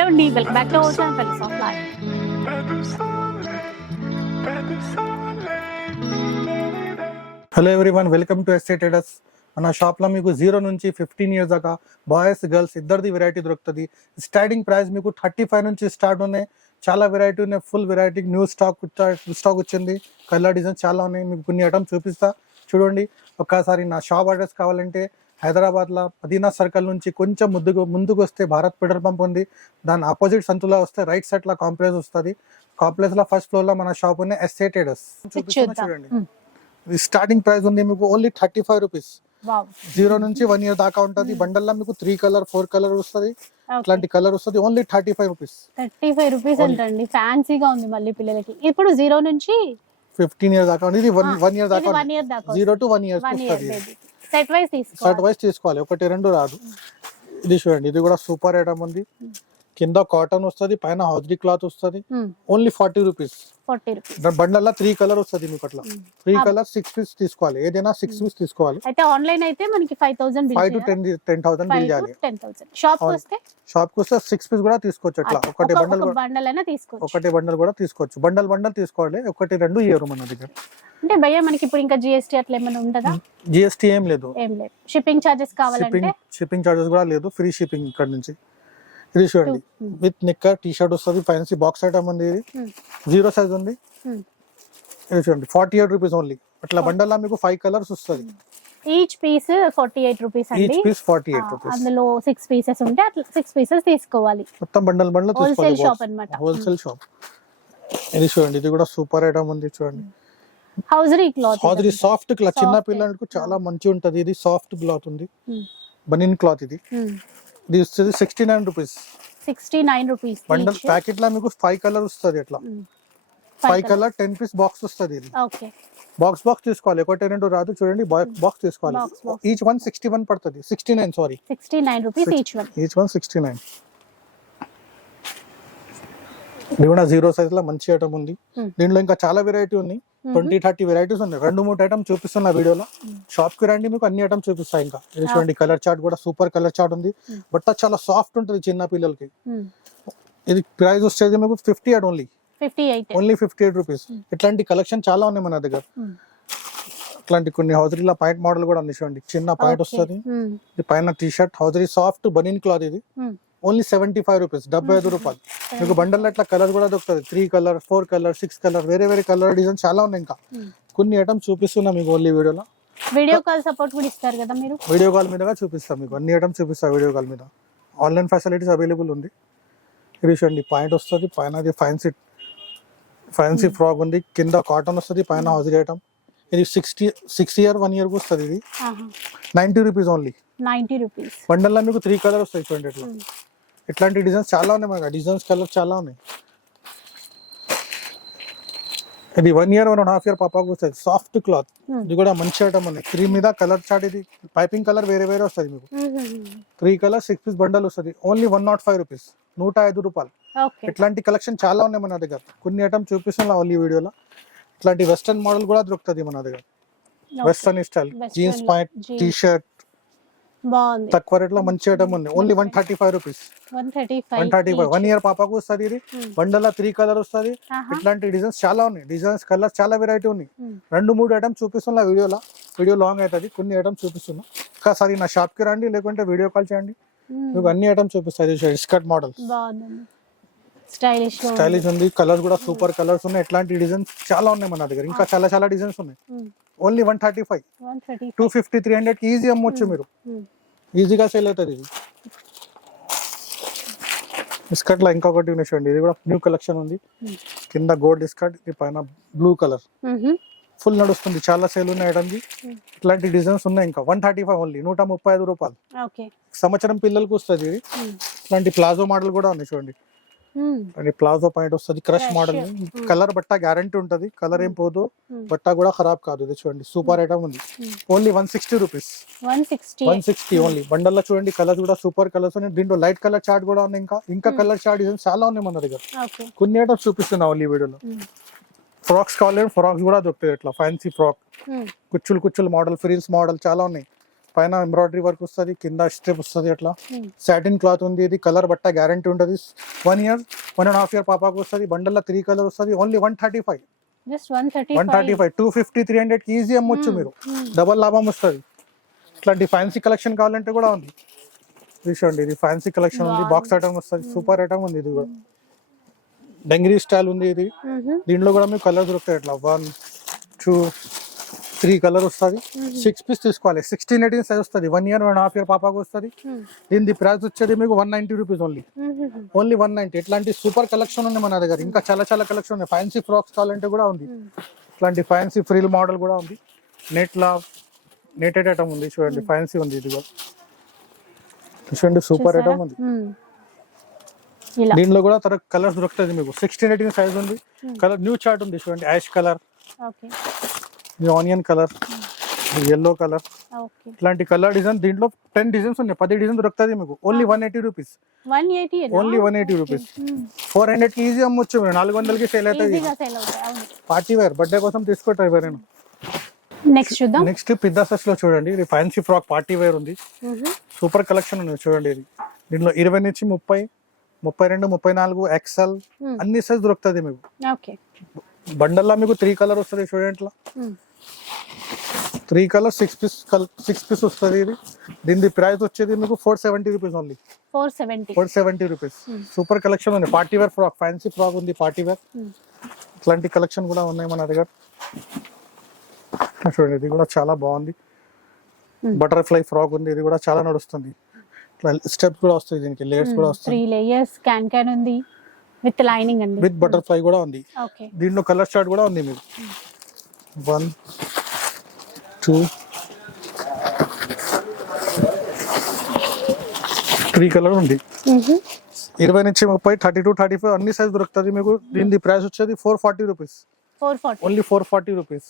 Hello అండి welcome back to our channel friends of life hello everyone welcome to ఎస్టే traders మన షాప్లో మీకు zero నుంచి ఫిఫ్టీన్ ఇయర్స్ దాకా బాయ్స్ గర్ల్స్ ఇద్దరిది వెరైటీ దొరుకుతుంది. స్టార్టింగ్ ప్రైస్ మీకు థర్టీ ఫైవ్ నుంచి స్టార్ట్ ఉన్నాయి. చాలా వెరైటీ ఉన్నాయి. Full variety new stock stock వచ్చింది. కలర్ డిజైన్ చాలా ఉన్నాయి. మీకు కొన్ని ఐటమ్స్ చూపిస్తా. చూడండి ఒక్కసారి నా షాప్ అడ్రస్ కావాలంటే హైదరాబాద్లో మదీనా సర్కిల్ నుంచి కొంచెం ముందుకు ముందుకు వస్తే భారత్ పెట్రోల్ పంప్ ఉంది. దాని ఆపోజిట్ సంతులో వస్తే రైట్ సైడ్లో కాంప్లెక్స్ వస్తుంది. కాంప్లెక్స్లో ఫస్ట్ ఫ్లోర్లో మన షాప్ ట్రేడర్స్ చూపిస్తున్నా చూద్దాం. చూడండి. ఇది స్టార్టింగ్ ప్రైస్ ఉంది మీకు only thirty five rupees. Zero నుంచి వన్ ఇయర్ దాకా ఉంటుంది. బండల్లో మీకు త్రీ కలర్ ఫోర్ కలర్ వస్తుంది. అట్లాంటి కలర్ వస్తుంది. Only thirty five rupees. Thirty five rupees అంటండి. ఫ్యాన్సీగా ఉంది మళ్ళీ పిల్లలకి. ఇప్పుడు జీరో నుంచి ఫిఫ్టీన్ ఇయర్ దాకా ఉంది. ఇది వన్ వన్ ఇయర్ దాకా జీరో టు వన్ ఇయర్ వస్తుంది. సెట్ వైస్ తీసుకోవాలి. వైస్ తీసుకోవాలి. ఒకటి రెండు రాదు. ఇది చూడండి ఇది కూడా సూపర్ ఐటమ్ ఉంది. కింద కాటన్ వస్తుంది పైన హౌజరీ క్లాత్ వస్తుంది. ఓన్లీ ఫార్టీ రూపీస్ బండల్లో త్రీ కలర్ వస్తుంది మీకు అట్లా త్రీ. కలర్ సిక్స్ పీస్ తీసుకోవాలి. ఏదైనా సిక్స్ పీస్ తీసుకోవాలి. అయితే ఆన్లైన్ అయితే మనకి five thousand five to ten ten thousand bill చేయాలి. షాప్ అవును. వస్తే? షాప్కి వస్తే సిక్స్ పీస్ కూడా తీసుకోవచ్చు అట్లా. ఒకటి బండల్ బండల్ అయినా తీసుకోవచ్చు. ఒకటి బండల్ కూడా తీసుకోవచ్చు. బండల్ బండల్ తీసుకోవాలి. ఒకటి రెండు ఇయర్ మన దగ్గర. అంటే భయ్య మనకి ఇప్పుడు ఇంకా జిఎస్టీ అట్లా ఏమైనా ఉంటుందా జిఎస్టీ ఏం లేదు. ఏం లేదు. షిప్పింగ్ చార్జెస్ కావాలంటే? షిప్పింగ్ చార్జెస్ కూడా లేదు. ఫ్రీ షిప్పింగ్ ఇక్కడ నుంచి. ఇది చూడండి. Hmm. With knicker T shirt వస్తుంది ఫ్యాన్సీ బాక్స్ ఐటమ్ ఉంది ఇది. Hmm. జీరో సైజ్ ఉంది. Hmm. ఇది చూడండి ఫార్టీ ఎయిట్ రూపీస్ ఓన్లీ అట్లా బండల్ మీకు ఫైవ్ కలర్స్ వస్తుంది. Each piece forty eight rupees each అండి పీస్ ఫార్టీ ఎయిట్ రూపీస్ అందులో సిక్స్ పీసెస్ ఉంటే అట్లా సిక్స్ పీసెస్ తీసుకోవాలి. మొత్తం బండల్ బండల్ హోల్సేల్ షాప్ అన్నమాట. హోల్సేల్ షాప్ ఇది చూడండి ఇది కూడా సూపర్ ఐటమ్ ఉంది చూడండి. Hosiery cloth hosiery soft cloth చిన్న. పిల్లలకు చాలా మంచి ఉంటది ఇది సాఫ్ట్ క్లాత్ ఉంది. Hmm. బనిన్ క్లాత్ ఇది. ఇది వస్తుంది sixty nine rupees sixty nine rupees bundle ప్యాకెట్లో మీకు ఫైవ్ కలర్ వస్తుంది అట్లా. Five colour ten piece box వస్తుంది ఇది. ఓకే బాక్స్ బాక్స్ తీసుకోవాలి. ఒకటి రెండు రాదు. చూడండి బాక్స్ తీసుకోవాలి. Box, box. Each one sixty one పడుతుంది. Sixty nine sorry sixty nine rupees each one each one sixty nine ఇది కూడా జీరో సైజ్లో మంచి ఐటమ్ ఉంది. Hmm. దీంట్లో ఇంకా చాలా వెరైటీ ఉంది ట్వంటీ థర్టీ వెరైటీస్ ఉన్నాయి. రెండు మూడు ఐటమ్ చూపిస్తున్నా వీడియోలో. షాప్కి రండి మీకు అన్ని ఐటమ్ చూపిస్తా ఇంకా. ఇది చూడండి కలర్ చార్ట్ కూడా సూపర్ కలర్ చార్ట్ ఉంది. Hmm. బట్ చాలా సాఫ్ట్ ఉంటుంది చిన్న పిల్లలకి. ఇది ప్రైస్ వచ్చేది మీకు fifty eight only only fifty eight rupees ఇట్లాంటి కలెక్షన్ చాలా ఉన్నాయి మన దగ్గర. ఇట్లాంటి కొన్ని హౌజరీల పాయింట్ మోడల్ కూడా ఉంది చూడండి. చిన్న పాయింట్ వస్తుంది. ఇది పైన T shirt hosiery soft banian cloth ఇది. ఓన్లీ సెవెంటీ ఫైవ్ రూపీస్ డెబ్బై ఐదు రూపాయలు. మీకు బండల్ అట్లా కలర్ కూడా దొరుకుతుంది. Three colour four colour six colour వేరే వేరే కలర్ డిజైన్ చాలా ఉన్నాయి ఇంకా. కొన్ని ఐటమ్స్ చూపిస్తున్నా మీకు ఓన్లీ వీడియోలో. వీడియో కాల్ సపోర్ట్ కూడా ఇస్తారు కదా మీరు? వీడియో కాల్ మీదగా చూపిస్తాం మీకు. అన్ని ఐటమ్స్ చూపిస్తా వీడియో కాల్ మీద. ఆన్లైన్ ఫెసిలిటీస్ అవైలబుల్ ఉంది. ఇది చూడండి పాయింట్ వస్తుంది పైన అది ఫ్యాన్సీ ఫ్యాన్సీ ఫ్రాక్ ఉంది. కింద కాటన్ వస్తుంది పైన హౌజరీ ఐటమ్ ఇది sixty six year one year వస్తుంది ఇది. Ninety rupees only ninety rupees బండల్లో మీకు త్రీ కలర్ వస్తాయి చూడండి ఇట్లా ఇట్లాంటి డిజైన్స్ చాలా ఉన్నాయి మనకి డిజైన్స్ కలర్ చాలా ఉన్నాయి. ఇది one year one and half year పాపాకు వస్తుంది. సాఫ్ట్ క్లాత్ ఇది కూడా మంచి ఐటమ్ ఉంది. క్రీమ్ మీద కలర్ చాట్ ఇది. పైపింగ్ కలర్ వేరే వేరే వస్తుంది మీకు. Three colour six piece bundle వస్తుంది. Only one nought five rupees నూట ఐదు రూపాయలు. ఇట్లాంటి కలెక్షన్ చాలా ఉన్నాయి మన దగ్గర. కొన్ని ఐటమ్ చూపిస్తున్నా ఓన్లీ వీడియోలో ఇట్లాంటి వెస్టర్న్ మోడల్ కూడా దొరుకుతుంది మన దగ్గర. Western style jeans pant. T shirt బాగుంది. తక్కువ రేట్లో మంచి ఐటమ్ ఉంది. Only one thirty five rupees one thirty one thirty five one year పాపకు వస్తుంది ఇది. బండల్ త్రీ కలర్ వస్తుంది. ఇట్లాంటి డిజైన్స్ చాలా ఉన్నాయి. డిజైన్స్ కలర్స్ చాలా వెరైటీ ఉన్నాయి. రెండు మూడు ఐటమ్స్ చూపిస్తున్నా వీడియోలో. వీడియో లాంగ్ అవుతుంది. కొన్ని ఐటమ్స్ చూపిస్తున్నా. ఒకసారి నా షాప్కి రండి లేకుంటే వీడియో కాల్ చేయండి. మీకు అన్ని ఐటమ్స్ చూపిస్తాయి స్కర్ట్ మోడల్ బాగుందండి. స్టైలిష్ ఉంది. కలర్స్ కూడా సూపర్ కలర్స్ ఉన్నాయి. ఇట్లాంటి డిజైన్స్ చాలా ఉన్నాయి మన దగ్గర. ఇంకా చాలా చాలా డిజైన్స్ ఉన్నాయి. Only one thirty five two fifty three హండ్రెడ్కి ఈజీ అమ్మొచ్చు మీరు. ఈజీగా సేల్ అవుతుంది ఇది. బిస్కట్లో ఇంకొకటి చూడండి ఇది కూడా న్యూ కలెక్షన్ ఉంది. కింద గోల్డ్ బిస్కట్ ఇది పైన బ్లూ కలర్ ఫుల్ నడుస్తుంది. చాలా సేల్ ఉన్నాయి ఇట్లాంటి డిజైన్స్ ఉన్నాయి ఇంకా. వన్ థర్టీ ఫైవ్ ఓన్లీ నూట ముప్పై ఐదు రూపాయలు. సంవత్సరం పిల్లలకు వస్తుంది ఇది. ఇట్లాంటి ప్లాజో మోడల్ కూడా ఉన్నాయి చూడండి. అండ్ ప్లాజో పాయింట్ వస్తుంది క్రష్. మోడల్. Hmm. కలర్ బట్ట గ్యారంటీ ఉంటది కలర్ ఏం పోదు Hmm. బట్ట కూడా ఖరాబ్ కాదు ఇది చూడండి సూపర్ ఐటమ్ ఉంది. Hmm. Only one sixty rupees one sixty only బండల్లో చూడండి కలర్స్ కూడా సూపర్ కలర్స్ ఉన్నాయి. దీంట్లో లైట్ కలర్ చార్ట్ కూడా ఉంది ఇంకా. ఇంకా Hmm. కలర్ చార్ట్ చాలా ఉన్నాయి మన దగ్గర. కొన్ని ఐటమ్స్ చూపిస్తున్నా ఓన్లీ వీడియోలో. ఫ్రాక్స్ కావాలి ఫ్రాక్స్ కూడా దొరుకుతాయి ఇట్లా ఫ్యాన్సీ ఫ్రాక్ కుచ్చులు కుచ్చులు మోడల్ ఫ్రీల్స్ మోడల్ చాలా ఉన్నాయి. పైన ఎంబ్రాయిడరీ వర్క్ వస్తుంది కింద స్ట్రిప్ వస్తుంది అట్లా. Hmm. సాటిన్ క్లాత్ ఉంది ఇది కలర్ బట్ట గ్యారంటీ ఉంటుంది. One year one and half year పాపాకు వస్తుంది బండల్లో త్రీ కలర్ వస్తుంది only one thirty five one thirty five two fifty three hundred easy అమ్మొచ్చు మీరు. డబల్ లాభం వస్తుంది. ఇట్లాంటి ఫ్యాన్సీ కలెక్షన్ కావాలంటే కూడా ఉంది. చూడండి ఇది ఫ్యాన్సీ కలెక్షన్ ఉంది బాక్స్ ఐటమ్ వస్తుంది సూపర్ ఐటమ్ ఉంది ఇది కూడా. డంగిరీ స్టైల్ ఉంది ఇది. దీంట్లో కూడా మీకు కలర్ దొరుకుతాయి ఇట్లా వన్ టూ త్రీ కలర్ వస్తుంది. సిక్స్ పీస్ తీసుకోవాలి. సిక్స్టీన్ ఎయిటీన్ సైజ్ వస్తుంది. One year one half year పాపాకు వస్తుంది. దీని ప్రైస్ వచ్చేది మీకు one ninety rupees only only one ninety ఇట్లాంటి సూపర్ కలెక్షన్ ఉంది మన దగ్గర. ఇంకా చాలా చాలా కలెక్షన్ ఉంది ఫ్యాన్సీ ఫ్రాక్స్ కావాలంటే కూడా ఉంది. ఇట్లాంటి ఫ్యాన్సీ ఫ్రిల్ మోడల్ కూడా ఉంది. నెట్ లా నెటెడ్ ఐటమ్ ఉంది. చూడండి ఫ్యాన్సీ ఉంది ఇది కూడా. చూడండి సూపర్ ఐటమ్ ఉంది. దీంట్లో కూడా తర కలర్స్ దొరుకుతుంది మీకు. సిక్స్టీన్ ఎయిటీన్ సైజ్ ఉంది. కలర్ న్యూ చార్ట్ ఉంది. చూడండి ash colour onion colour yellow colour. ఇట్లాంటి కలర్ డిజైన్ దీంట్లో టెన్ డిజైన్స్ ఉన్నాయి. పది డిజైన్ దొరుకుతుంది మీకు. Only one eighty rupees only one eighty rupees four హండ్రెడ్కి ఈజీ అమ్మొచ్చు మీరు. నాలుగు వందలకి సేల్ అవుతుంది పార్టీ వేర్ బర్త్డే కోసం తీసుకుంటారు ఎవరైనా. నెక్స్ట్ చూద్దాం. నెక్స్ట్ పిద్దా సెట్స్లో చూడండి. ఇది ఫ్యాన్సీ ఫ్రాక్ పార్టీ వేర్ ఉంది. సూపర్ కలెక్షన్ ఉంది. చూడండి ఇది. దీంట్లో ఇరవై నుంచి ముప్పై ముప్పై రెండు ముప్పై నాలుగు ఎక్సెల్. అన్ని సైజ్ దొరుకుతుంది మీకు. బండల్లో మీకు త్రీ కలర్ వస్తుంది చూడండి three colour six piece six piece వస్తుంది ఇది. దీని ప్రైస్ వచ్చేది మీకు four seventy rupees only four seventy four seventy rupees super collection ఉంది. Party wear frock fancy frock ఉంది పార్టీ వేర్ ఇట్లాంటి కలెక్షన్ కూడా ఉన్నాయి మన దగ్గర. చూడండి ఇది కూడా చాలా బాగుంది. బటర్ఫ్లై ఫ్రాక్ ఉంది. ఇది కూడా చాలా నడుస్తుంది. ఇట్లా స్టెప్ కూడా వస్తుంది దీనికి లేయర్స్ కూడా వస్తుంది త్రీ లేయర్స్ క్యాన్ క్యాన్ ఉంది. విత్ లైనింగ్ అండి విత్ బటర్ఫ్లై కూడా ఉంది. ఓకే దీంట్లో కలర్ చార్ట్ కూడా ఉంది మీకు. One two. త్రీ కలర్ ఉంది. ఇరవై నుంచి ముప్పై థర్టీ టు థర్టీ ఫైవ్ అన్ని సైజ్ దొరుకుతుంది మీకు. దీని ప్రైస్ వచ్చేది four forty rupees only four forty rupees.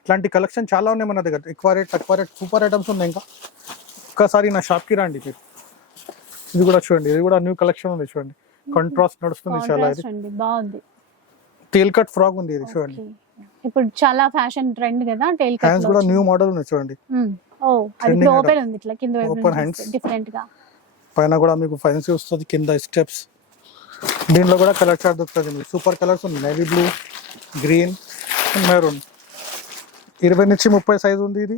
ఇట్లాంటి కలెక్షన్ చాలా ఉన్నాయి మన దగ్గర. ఎక్కువ రేట్ తక్కువ రేట్ సూపర్ ఐటమ్స్ ఉన్నాయి ఇంకా. ఒక్కసారి నా షాప్కి రండి మీరు. ఇది కూడా చూడండి ఇది కూడా న్యూ కలెక్షన్ ఉంది చూడండి. కాంట్రాస్ట్ నడుస్తుంది చాలా ఇది. టేల్ కట్ ఫ్రాక్ ఉంది ఇది చూడండి. ఇప్పుడు చాలా ఫ్యాషన్ ట్రెండ్ కదా టైల్ హ్యాండ్స్ కూడా న్యూ మోడల్ ఉంది చూడండి. ఓ అది ఓపెన్ ఉంది ఇట్లా కింద Open hands. డిఫరెంట్గా. పైన కూడా మీకు ఫైన్సీ వస్తుంది కింద స్టెప్స్ దీంట్లో కూడా కలర్ చార్ట్ దొరుకుతుంది మీకు. సూపర్ కలర్స్ ఉంది నేవీ బ్లూ గ్రీన్ మెరూన్ ఇరవై నుంచి ముప్పై సైజ్ ఉంది ఇది.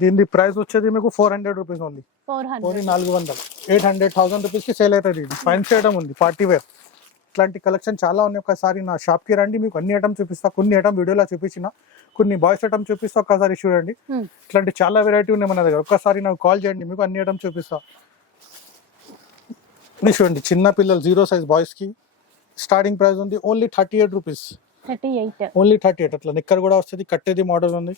దీని ప్రైస్ వచ్చేది మీకు four hundred rupees only hundred నాలుగు వందలు. ఎయిట్ హండ్రెడ్ థౌసండ్ రూపీస్కి సేల్ అవుతుంది ఇది. ఫైన్సీ ఐటమ్ ఉంది. పార్టీ వేర్ ఇట్లాంటి కలెక్షన్ చాలా ఉన్నాయి. ఒకసారి నా షాప్కి రండి. మీకు అన్ని ఐటమ్ చూపిస్తా. కొన్ని ఐటమ్ వీడియోలో చూపించిన. కొన్ని బాయ్స్ ఐటమ్ చూపిస్తా. ఒక్కసారి చూడండి ఇట్లాంటి చాలా వెరైటీ ఉన్నాయి మన దగ్గర. ఒక్కసారి నాకు కాల్ చేయండి. మీకు అన్ని ఐటమ్ చూపిస్తా. చూడండి. చిన్న పిల్లలు జీరో సైజ్ బాయ్స్కి స్టార్టింగ్ ప్రైస్ ఉంది. Only thirty eight rupees. Only thirty eight. అట్లా నిక్కర్ కూడా వస్తుంది. కట్టేది మోడల్ ఉంది.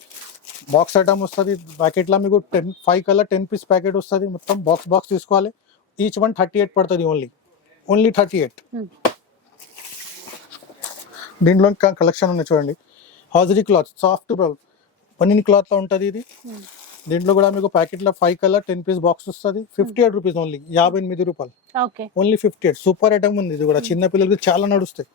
బాక్స్ ఐటమ్ వస్తుంది. ప్యాకెట్లో మీకు ten five colour ten piece packet వస్తుంది. మొత్తం బాక్స్ బాక్స్ తీసుకోవాలి. ఈచ్ వన్ థర్టీ ఎయిట్ పడుతుంది ఓన్లీ. Only thirty eight. దీంట్లో ఇంకా కలెక్షన్ ఉంది చూడండి. హాజరీ క్లాత్ సాఫ్ట్ పన్నీన్ క్లాత్లో ఉంటుంది ఇది. దీంట్లో కూడా మీకు ప్యాకెట్లో five colour ten piece box వస్తుంది. ఫిఫ్టీ ఎయిట్ రూపీస్ ఓన్లీ యాభై ఎనిమిది రూపాయలు. Only fifty eight super item ఉంది ఇది కూడా. చిన్న పిల్లలకి చాలా నడుస్తాయి.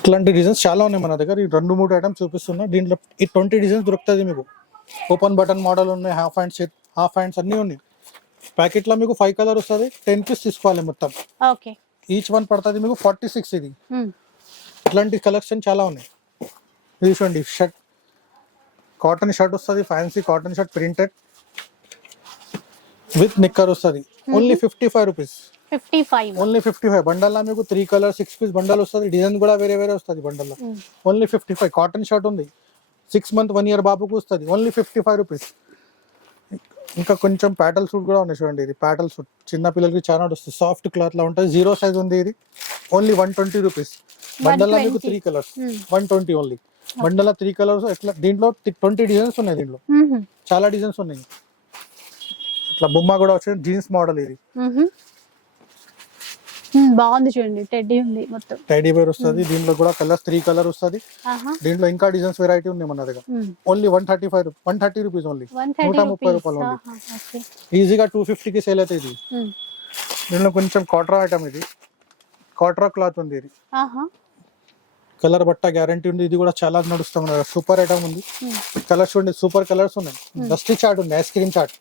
ఇట్లాంటి డిజైన్స్ చాలా ఉన్నాయి మన దగ్గర. ఈ రెండు మూడు ఐటమ్స్ చూపిస్తున్నా. దీంట్లో ఈ ట్వంటీ డిజైన్స్ దొరుకుతుంది మీకు. ఓపెన్ బటన్ మోడల్ ఉన్నాయి. హాఫ్ హ్యాండ్స్ హాఫ్ హ్యాండ్స్ అన్నీ ఉన్నాయి. ప్యాకెట్లో మీకు ఫైవ్ కలర్ వస్తుంది. టెన్ పీస్ తీసుకోవాలి మొత్తం. ఓకే ఈచ్ వన్ పడుతుంది మీకు ఫార్టీ సిక్స్ ఇది ఇట్లాంటి కలెక్షన్ చాలా ఉన్నాయి. చూడండి షర్ట్. కాటన్ షర్ట్ వస్తుంది fancy cotton shirt printed with నిక్కర్ వస్తుంది. Only fifty five rupees fifty five only fifty five బండల్లో మీకు three colour six piece bundle వస్తుంది. డిజైన్ కూడా వేరే వేరే వస్తుంది బండల్లో. Only fifty five cotton shirt ఉంది. సిక్స్ మంత్ వన్ ఇయర్ బాబుకు వస్తుంది. ఓన్లీ ఫిఫ్టీ ఫైవ్ రూపీస్ ఇంకా కొంచెం ప్యాటల్ సూట్ కూడా ఉన్నాయి చూడండి ఇది. ప్యాటల్ సూట్ చిన్న పిల్లలకి చాలా వస్తుంది సాఫ్ట్ క్లాత్ లా ఉంటుంది. జీరో సైజ్ ఉంది ఇది. ఓన్లీ వన్ ట్వంటీ రూపీస్ బండల్లో మీకు 120. Three colours one twenty only బండల త్రీ కలర్స్ ఎట్లా? దీంట్లో ట్వంటీ డిజైన్స్ ఉన్నాయి దీంట్లో. చాలా డిజైన్స్ ఉన్నాయి. ఇట్లా బొమ్మ కూడా వచ్చింది. జీన్స్ మోడల్ ఇది. బాగుంది చూడండి టెడ్డీ ఉంది మొత్తం. టైడీ వేర్ వస్తుంది దీంట్లో కూడా కలర్స్ త్రీ కలర్ వస్తుంది. దీంట్లో ఇంకా డిజైన్స్ వెరైటీ ఉంది మన దగ్గర. Only one thirty five one thirty rupees only నూట ముప్పై రూపాయలు ఓకే ఈజీగా టూ ఫిఫ్టీకి సేల్ అవుతుంది ఇది. దీంట్లో కొంచెం కాట్రా ఐటమ్ ఇది. కాట్రా క్లాత్ ఉంది ఇది. కలర్ బట్ట గ్యారంటీ ఉంది. ఇది కూడా చాలా నడుస్తాం సూపర్ ఐటమ్ ఉంది. కలర్స్ చూడండి సూపర్ కలర్స్ ఉన్నాయి. డస్టీ చాట్ ఉంది ఐస్ క్రీమ్ చాట్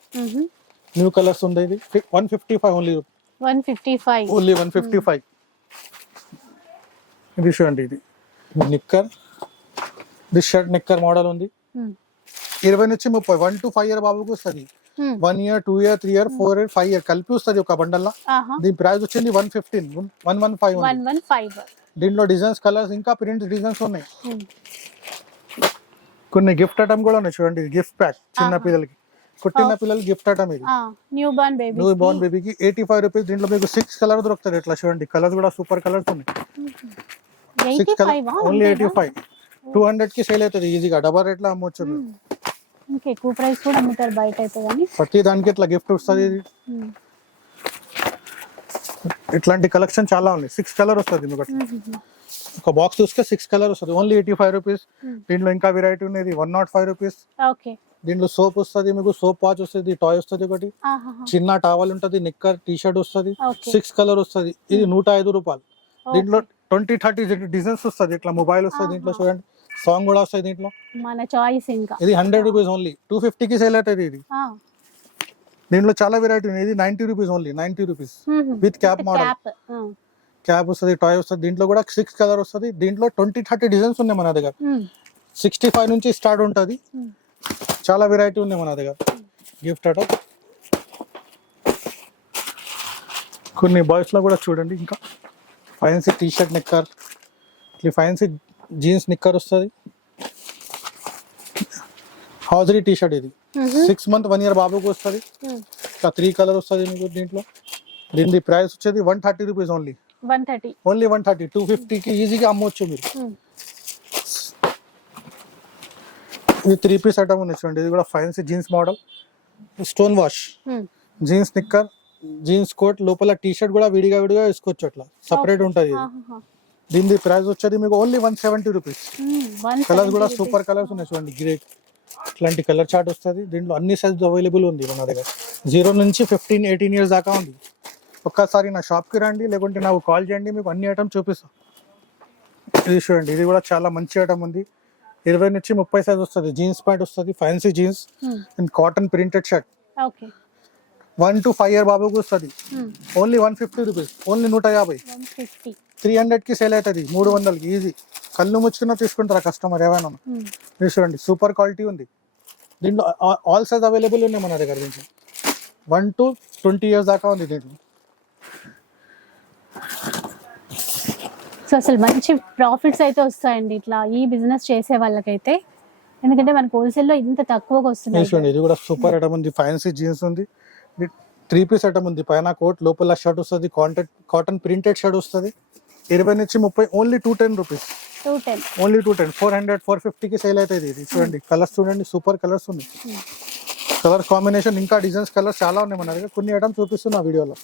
న్యూ కలర్స్ ఉంది ఇది. One fifty five only one fifty five. Only one fifty five. ఇది చూడండి ఇది. నిక్కర్. ఇది షర్ట్ నిక్కర్ మోడల్ ఉంది. ఇరవై నుంచి ముప్పై వన్ టు ఫైవ్ ఇయర్ బాబుకి వస్తుంది. One year two year three year four year five year కలిపి వస్తుంది ఒక బండల్లా. దీని ప్రైస్ వచ్చింది one fifteen one one five దీంట్లో డిజైన్స్ కలర్స్ ఇంకా ప్రింట్ డిజైన్స్ ఉన్నాయి. కొన్ని గిఫ్ట్ ఐటమ్ కూడా ఉన్నాయి చూడండి గిఫ్ట్ ప్యాక్ చిన్న. పిల్లలకి. పుట్టిన పిల్లలకి గిఫ్ట్ ఐటమ్ ఇది new born baby new born బేబీకి ఎయిటీ ఫైవ్ రూపీస్ దీంట్లో మీకు సిక్స్ కలర్ దొరుకుతాయి. ఇట్లా చూడండి కలర్స్ కూడా సూపర్ కలర్స్ ఉన్నాయి. Six colour only eighty five two హండ్రెడ్కి సేల్ అవుతుంది ఈజీగా డబల్ రేట్లో అమ్మొచ్చు మీరు. ఇంకా ఎక్కువ ప్రైస్ కూడా అమ్ముతారు బయట అయితే కానీ. ప్రతి దానికి ఇట్లా గిఫ్ట్ వస్తుంది. ఇట్లాంటి కలెక్షన్ చాలా ఉన్నాయి. సిక్స్ కలర్ వస్తుంది మీకు. ఒక బాక్స్ చూస్తే సిక్స్ కలర్ వస్తుంది. ఓన్లీ ఎయిటీ ఫైవ్ రూపీస్ దీంట్లో ఇంకా వెరైటీ ఉన్నది. వన్ నాట్ ఫైవ్ రూపీస్ దీంట్లో సోప్ వస్తుంది మీకు. సోప్ వాచ్ వస్తుంది టాయ్ వస్తుంది ఒకటి. చిన్న టవల్ ఉంటది నిక్కర్ టీ షర్ట్ వస్తుంది సిక్స్ కలర్ వస్తుంది. ఇది నూట ఐదు రూపాయలు. దీంట్లో ట్వంటీ థర్టీ డిజైన్స్ వస్తుంది. ఇట్లా మొబైల్ వస్తుంది దీంట్లో. చూడండి. సాంగ్ కూడా వస్తుంది దీంట్లో. మన చాయిస్ ఇంకా. ఇది హండ్రెడ్ రూపీస్ ఓన్లీ టూ ఫిఫ్టీకి సేల్ అవుతుంది ఇది. దీంట్లో చాలా వెరైటీ ఉంది. ఇది ninety rupees only ninety rupees. With cap model cap వస్తుంది టాయ్ వస్తుంది దీంట్లో కూడా సిక్స్ కలర్ వస్తుంది. దీంట్లో ట్వంటీ థర్టీ డిజైన్స్ ఉన్నాయి మన దగ్గర. సిక్స్టీ ఫైవ్ నుంచి స్టార్ట్ ఉంటుంది. Hmm. చాలా వెరైటీ ఉన్నాయి మన దగ్గర. గిఫ్ట్ అట. కొన్ని బాయ్స్లో కూడా చూడండి ఇంకా. ఫైన్సీ టీ షర్ట్ నిక్కర్ ఇట్లా ఫైన్సీ జీన్స్ నిక్కర్ వస్తుంది. హాజరీ టీ షర్ట్ ఇది సిక్స్ మంత్ వన్ ఇయర్ బాబుకి వస్తుంది. ఇట్లా త్రీ కలర్ వస్తుంది మీకు దీంట్లో. దీని ప్రైస్ వచ్చేది one thirty rupees only one thirty. Only one thirty. Two ఫిఫ్టీకి ఈజీగా అమ్మవచ్చు మీరు. ఇది త్రీ పీస్ ఐటమ్ ఉంది చూడండి. ఇది కూడా fancy jeans model stone wash jeans నిక్కర్ jeans coat లోపల టీ షర్ట్ కూడా విడిగా విడిగా వేసుకోవచ్చు అట్లా. సపరేట్ ఉంటుంది. దీని ప్రైస్ వచ్చేది మీకు only one seventy rupees colours కూడా సూపర్ కలర్స్ ఉన్నాయి చూడండి. గ్రే ఇట్లాంటి కలర్ చార్ట్ వస్తుంది. దీంట్లో అన్ని సైజ్ అవైలబుల్ ఉంది మన దగ్గర. జీరో నుంచి ఫిఫ్టీన్ ఎయిటీన్ ఇయర్స్ దాకా ఉంది. ఒక్కసారి నా షాప్కి రండి లేకుంటే నాకు కాల్ చేయండి మీకు అన్ని ఐటమ్ చూపిస్తాను ఇది చూడండి ఇది కూడా చాలా మంచి ఐటమ్ ఉంది. ఇరవై నుంచి ముప్పై సైజ్ వస్తుంది. జీన్స్ ప్యాంట్ వస్తుంది fancy jeans and cotton printed shirt okay one two five year బాబుకి వస్తుంది. Only one fifty rupees only నూట యాభై. త్రీ హండ్రెడ్కి సేల్ అవుతుంది. మూడు వందలకి. ఈజీ కళ్ళు ముచ్చుకున్న తీసుకుంటారా కస్టమర్ ఏమైనా? ఇది చూడండి సూపర్ క్వాలిటీ ఉంది. దీంట్లో ఆల్ సైజ్ అవైలబుల్ ఉన్నాయి మన దగ్గర దీంట్లో. వన్ టు ట్వంటీ ఇయర్స్ దాకా ఉంది దీంట్లో. సో అసలు మంచి ప్రాఫిట్స్ అయితే వస్తాయండి. ఇట్లా ఈ బిజినెస్ చేసే వాళ్ళకైతే. ఎందుకంటే మనకు హోల్సేల్లో ఇంత తక్కువగా చూడండి ఇది కూడా సూపర్ ఐటమ్ ఉంది. ఫ్యాన్సీ జీన్స్ ఉంది. త్రీ పీస్ ఐటమ్ ఉంది. పైన కోట్ లోపల షర్ట్ వస్తుంది. కాటన్ ప్రింటెడ్ షర్ట్ వస్తుంది. ఇరవై నుంచి ముప్పై only two ten rupees only two ten four hundred four ఫిఫ్టీకి సేల్ అవుతుంది ఇది. చూడండి కలర్స్ చూడండి సూపర్ కలర్స్ ఉన్నాయి. కలర్ కాంబినేషన్ ఇంకా డిజైన్స్ కలర్స్ చాలా ఉన్నాయి మన దగ్గర. కొన్ని ఐటమ్ చూపిస్తున్నా వీడియోలో.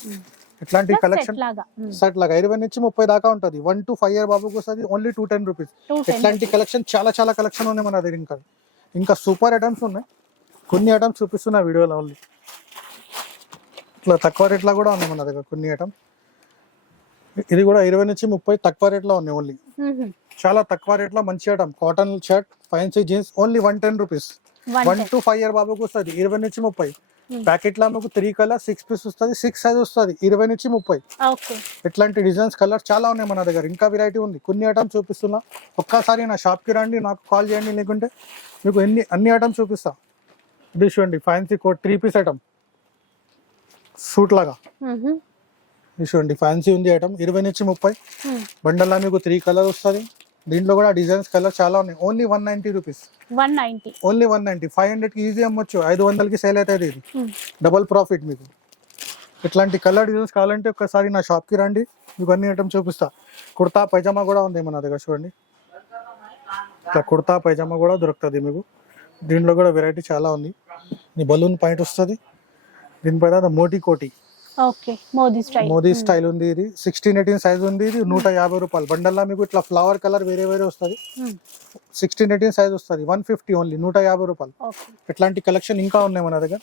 ఇట్లాంటి కలెక్షన్ సెట్ లాగా ఇరవై నుంచి ముప్పై దాకా ఉంటుంది. వన్ టు ఫైవ్ ఇయర్ బాబుకి వస్తుంది ఓన్లీ టూ టెన్ రూపీస్ ఇట్లాంటి కలెక్షన్ చాలా చాలా కలెక్షన్ ఉన్నాయి మన దగ్గర ఇంకా. ఇంకా సూపర్ ఐటమ్స్ ఉన్నాయి. కొన్ని ఐటమ్స్ చూపిస్తున్నా వీడియోలో ఓన్లీ ఇట్లా తక్కువ రేట్లో కూడా ఉన్నాయి మన దగ్గర కొన్ని ఐటమ్ ఇది కూడా ఇరవై నుంచి ముప్పై తక్కువ రేట్లో ఉన్నాయి ఓన్లీ చాలా తక్కువ రేట్లో మంచి item cotton shirt fancy jeans only one ten rupees one two five year బాబుకి వస్తుంది ఇరవై నుంచి ముప్పై. ప్యాకెట్లో మీకు త్రీ కలర్ సిక్స్ పీస్ వస్తుంది సిక్స్ సైజ్ వస్తుంది ఇరవై నుంచి ముప్పై. ఓకే ఇట్లాంటి డిజైన్స్ కలర్స్ చాలా ఉన్నాయి మన దగ్గర. ఇంకా వెరైటీ ఉంది. కొన్ని ఐటమ్స్ చూపిస్తున్నా. ఒక్కసారి నా షాప్కి రండి నాకు కాల్ చేయండి లేకుంటే మీకు ఎన్ని అన్ని ఐటమ్స్ చూపిస్తా. ఇది చూడండి fancy coat three piece item suit లాగా. చూడండి ఫ్యాన్సీ ఉంది ఐటమ్ ఇరవై నుంచి ముప్పై. బండల్లా మీకు త్రీ కలర్ వస్తుంది. దీంట్లో కూడా డిజైన్స్ కలర్ చాలా ఉన్నాయి. Only one ninety rupees one ninety only one ninety five హండ్రెడ్కి ఈజీ అమ్మొచ్చు. ఐదు వందలకి సేల్ అవుతుంది ఇది. డబల్ ప్రాఫిట్ మీకు. ఇట్లాంటి కలర్ డిజైన్స్ కావాలంటే ఒక్కసారి నా షాప్కి రండి. మీకు అన్ని ఐటమ్ చూపిస్తా. కుర్తా పైజామా కూడా ఉంది మన దగ్గర చూడండి. ఇట్లా కుర్తా పైజామా కూడా దొరుకుతుంది మీకు. దీంట్లో కూడా వెరైటీ చాలా ఉంది. బలూన్ పాయింట్ వస్తుంది. దీనిపైన మోటీ కోటి okay Modi style. Modi style ఉంది ఇది. సిక్స్టీన్ ఎయిటీన్ సైజ్ ఉంది ఇది నూట యాభై రూపాయలు. బండల్లా మీకు ఇట్లా ఫ్లవర్ కలర్ వేరే వేరే వస్తుంది. సిక్స్టీన్ ఎయిటీన్ సైజ్ వస్తుంది. వన్ ఫిఫ్టీ ఓన్లీ నూట యాభై రూపాయలు. ఇట్లాంటి కలెక్షన్ ఇంకా ఉన్నాయి మన దగ్గర.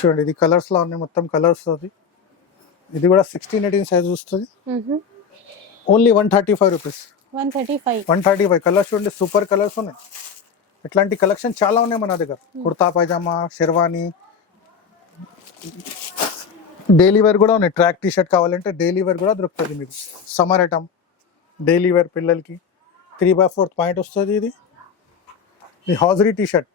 చూడండి ఇది కలర్స్లో ఉన్నాయి మొత్తం కలర్స్ వస్తుంది ఇది కూడా సిక్స్టీన్ ఎయిటీన్ సైజ్ వస్తుంది. Only one thirty five rupees one thirty five one thirty five colours చూడండి సూపర్ కలర్స్ ఉన్నాయి. ఇట్లాంటి కలెక్షన్ చాలా ఉన్నాయి మన దగ్గర. కుర్తా పైజామా షెర్వానీ డైలీ వేర్ కూడా ఉన్నాయి. ట్రాక్ టీ షర్ట్ కావాలంటే డైలీ వేర్ కూడా దొరుకుతుంది మీకు. Summer item. డైలీ వేర్ పిల్లలకి త్రీ బై ఫోర్త్ పాయింట్ వస్తుంది ఇది. ఇది హాజరీ టీ షర్ట్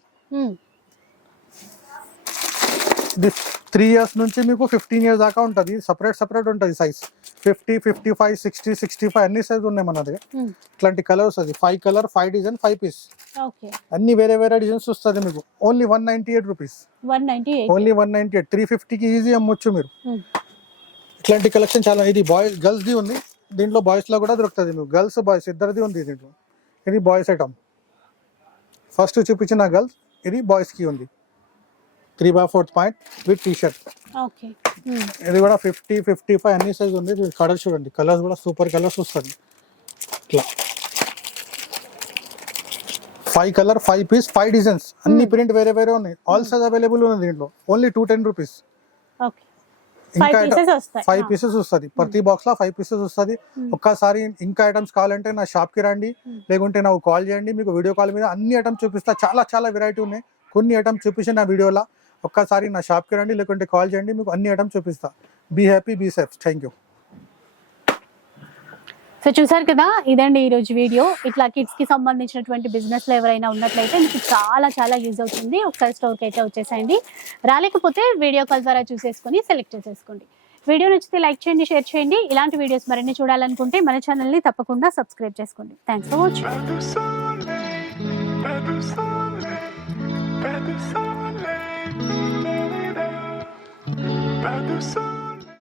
ఇది త్రీ ఇయర్స్ నుంచి మీకు ఫిఫ్టీన్ ఇయర్స్ దాకా ఉంటుంది. సపరేట్ సపరేట్ ఉంటుంది size. Fifty fifty five sixty sixty five అన్ని సైజ్ ఉన్నాయి మన దగ్గర. ఇట్లాంటి కలర్స్ అది. Five colour five design five piece అన్ని వేరే వేరే డిజైన్స్ వస్తుంది మీకు. Only one ninety eight rupees only one ninety eight three ఫిఫ్టీకి ఈజీ అమ్మొచ్చు మీరు. ఇట్లాంటి కలెక్షన్ చాలా ఇది బాయ్స్ గర్ల్స్ది ఉంది. దీంట్లో బాయ్స్లో కూడా దొరుకుతుంది మీకు. గర్ల్స్ బాయ్స్ ఇద్దరిది ఉంది దీంట్లో. ఇది బాయ్స్ ఐటమ్ ఫస్ట్ చూపించిన గర్ల్స్ ఇది బాయ్స్కి ఉంది. Three by fourth point with T shirt okay ఇది కూడా ఫిఫ్టీ ఫిఫ్టీ ఫైవ్ అన్ని సైజ్ ఉంది. కలర్స్ చూడండి. కలర్స్ కూడా సూపర్ కలర్స్ వస్తుంది ఇట్లా. Five colour five piece five designs అన్ని ప్రింట్ వేరే వేరే ఉన్నాయి. ఆల్ సైజ్ అవైలబుల్ ఉంది దీంట్లో. Only two ten rupees okay. Five pieces వస్తుంది ప్రతి బాక్స్లో ఫైవ్ పీసెస్ వస్తుంది ఒక్కసారి ఇంకా ఐటమ్స్ కావాలంటే నా షాప్కి రండి. లేకుంటే నాకు కాల్ చేయండి. మీకు వీడియో కాల్ మీద అన్ని ఐటమ్స్ చూపిస్తా. చాలా చాలా వెరైటీ ఉన్నాయి. కొన్ని ఐటమ్స్ చూపించిన నా వీడియోలో ఒక్కసారి నా షాప్కి రండి లేకుంటే కాల్ చేయండి మీకు అన్ని ఐటమ్స్ చూపిస్తా. Be happy be safe thank you so చూసారు కదా ఇదండి ఈ రోజు వీడియో. ఇట్లా కిడ్స్కి సంబంధించినటువంటి బిజినెస్లో ఎవరైనా ఉన్నట్లయితే మీకు చాలా చాలా యూజ్ అవుతుంది. ఒకసారి స్టోర్కి అయితే వచ్చేసేయండి. రాలేకపోతే వీడియో కాల్ ద్వారా చూసేసుకొని సెలెక్ట్ చేసేసుకోండి. వీడియో నచ్చితే లైక్ చేయండి షేర్ చేయండి. ఇలాంటి వీడియోస్ మరిన్ని చూడాలనుకుంటే మన ఛానల్ని తప్పకుండా సబ్స్క్రైబ్ చేసుకోండి. Thanks for watching by the sun.